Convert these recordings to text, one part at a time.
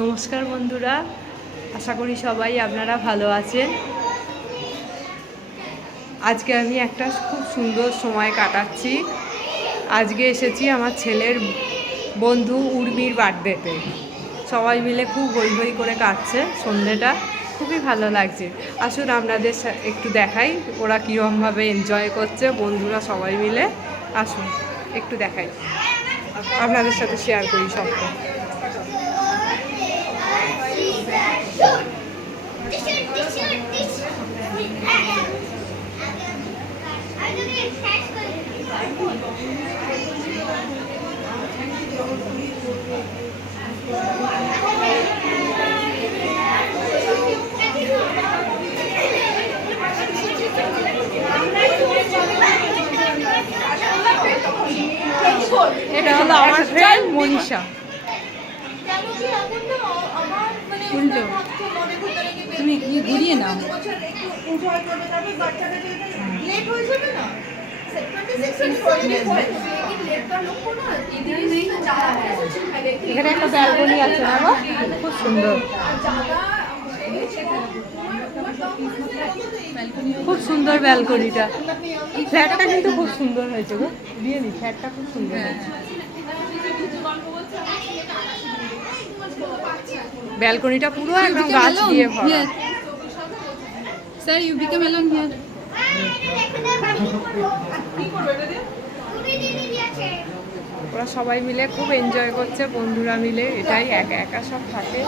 নমস্কার বন্ধুরা, আশা করি সবাই আপনারা ভালো আছেন। আজকে আমি একটা খুব সুন্দর সময় কাটাচ্ছি। আজকে এসেছি আমার ছেলের বন্ধু উর্মির বার্থডেতে। সবাই মিলে খুব হই হই করে কাটছে সন্ধ্যেটা, খুবই ভালো লাগছে। আসুন আপনাদের একটু দেখাই ওরা কীরকমভাবে এনজয় করছে, বন্ধুরা সবাই মিলে। আসুন একটু দেখাই, আপনাদের সাথে শেয়ার করি সবটা। এটা হলো আমার ফ্রেন্ড মনীষা। উল্টো তুমি ঘুরিয়ে নাও। এখানে একটা ব্যালকনি আছে না, খুব সুন্দর, খুব সুন্দর ব্যালকনিটা। ফ্ল্যাটটা কিন্তু খুব সুন্দর হয়েছে গো, রিয়েলি ফ্ল্যাটটা খুব সুন্দর হয়েছে। ব্যালকনিটা পুরো একদম গাছ দিয়ে ভরা। Sir, you become alone here. ওরা সবাই মিলে খুব এনজয় করছে, বন্ধুরা মিলে। এটাই একা একা সব থাকে।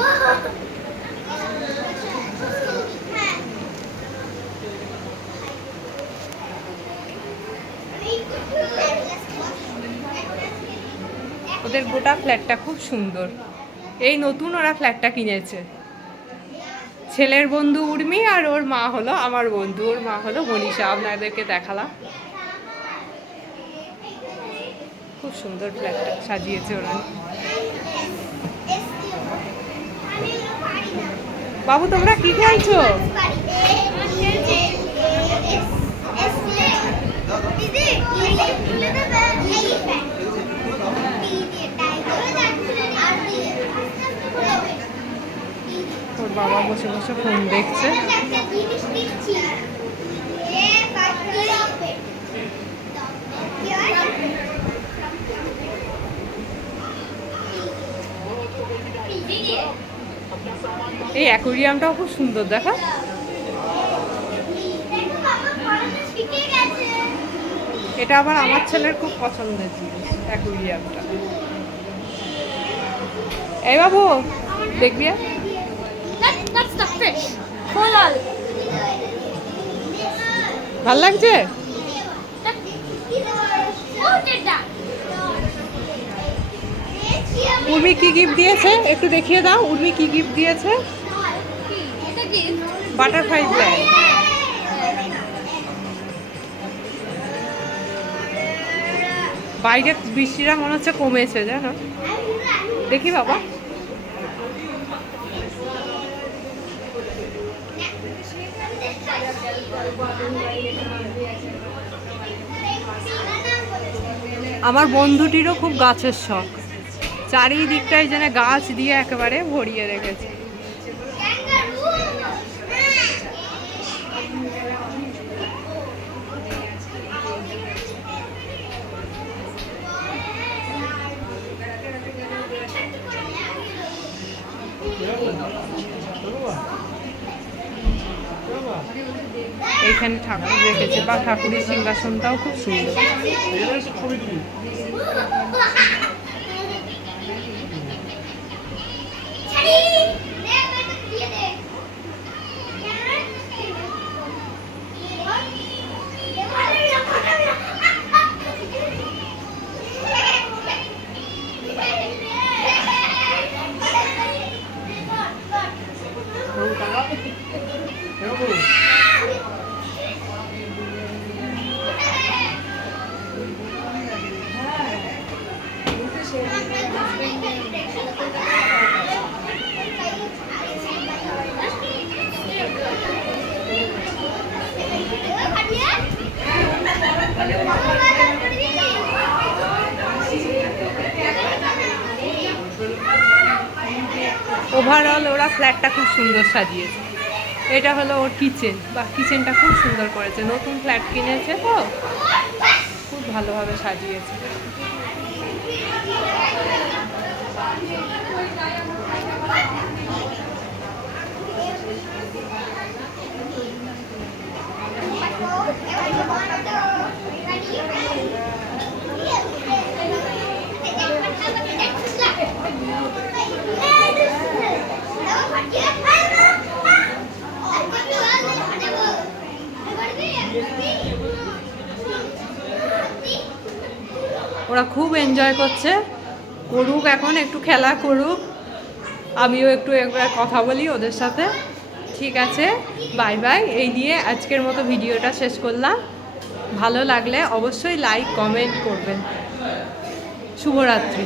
ওদের গোটা ফ্ল্যাটটা খুব সুন্দর। এই নতুন ওরা ফ্ল্যাটটা কিনেছে। ছেলের বন্ধু উর্মি আর ওর মা হলো আমার বন্ধু, ওর মা হলো মনীষা। আপনাদেরকে দেখালাম, খুব সুন্দর ফ্ল্যাটটা সাজিয়েছে ওরা। বাবু তোমরা কি খেলছো? তোর বাবা বসে বসে ফোন দেখছে। এই অ্যাকোরিয়ামটাও খুব সুন্দর, দেখা। এটা আবার আমার ছেলের খুব পছন্দের জিনিস, অ্যাকোরিয়ামটা। এই বাবু দেখবি, ভাল লাগছে। উর্মি কি গিফট দিয়েছে একটু দেখিয়ে দাও। উর্মি কি গিফট দিয়েছে? Butterfly plan. বাইরে বৃষ্টিটা মনে হচ্ছে কমেছে, জানো। দেখি বাবা, আমার বন্ধুটিরও খুব গাছের শখ। চারিদিকটাই যেন গাছ দিয়ে একেবারে ভরিয়ে রেখেছে। এইখানে ঠাকুর রেখেছে, বা ঠাকুরের সিংহাসনটাও খুব সুন্দর। ওভারঅল ওরা ফ্ল্যাটটা খুব সুন্দর সাজিয়েছে। এটা হলো ওর কিচেন, বা কিচেনটা খুব সুন্দর করেছে, নতুন ফ্ল্যাট কিনেছে তো খুব ভালোভাবে সাজিয়েছে। ওরা খুব এনজয় করছে, করুক, এখন একটু খেলা করুক, আমিও একটু একবার কথা বলি ওদের সাথে। ঠিক আছে, বাই বাই। এই দিয়ে আজকের মতো ভিডিওটা শেষ করলাম। ভালো লাগলে অবশ্যই লাইক কমেন্ট করবেন। শুভরাত্রি।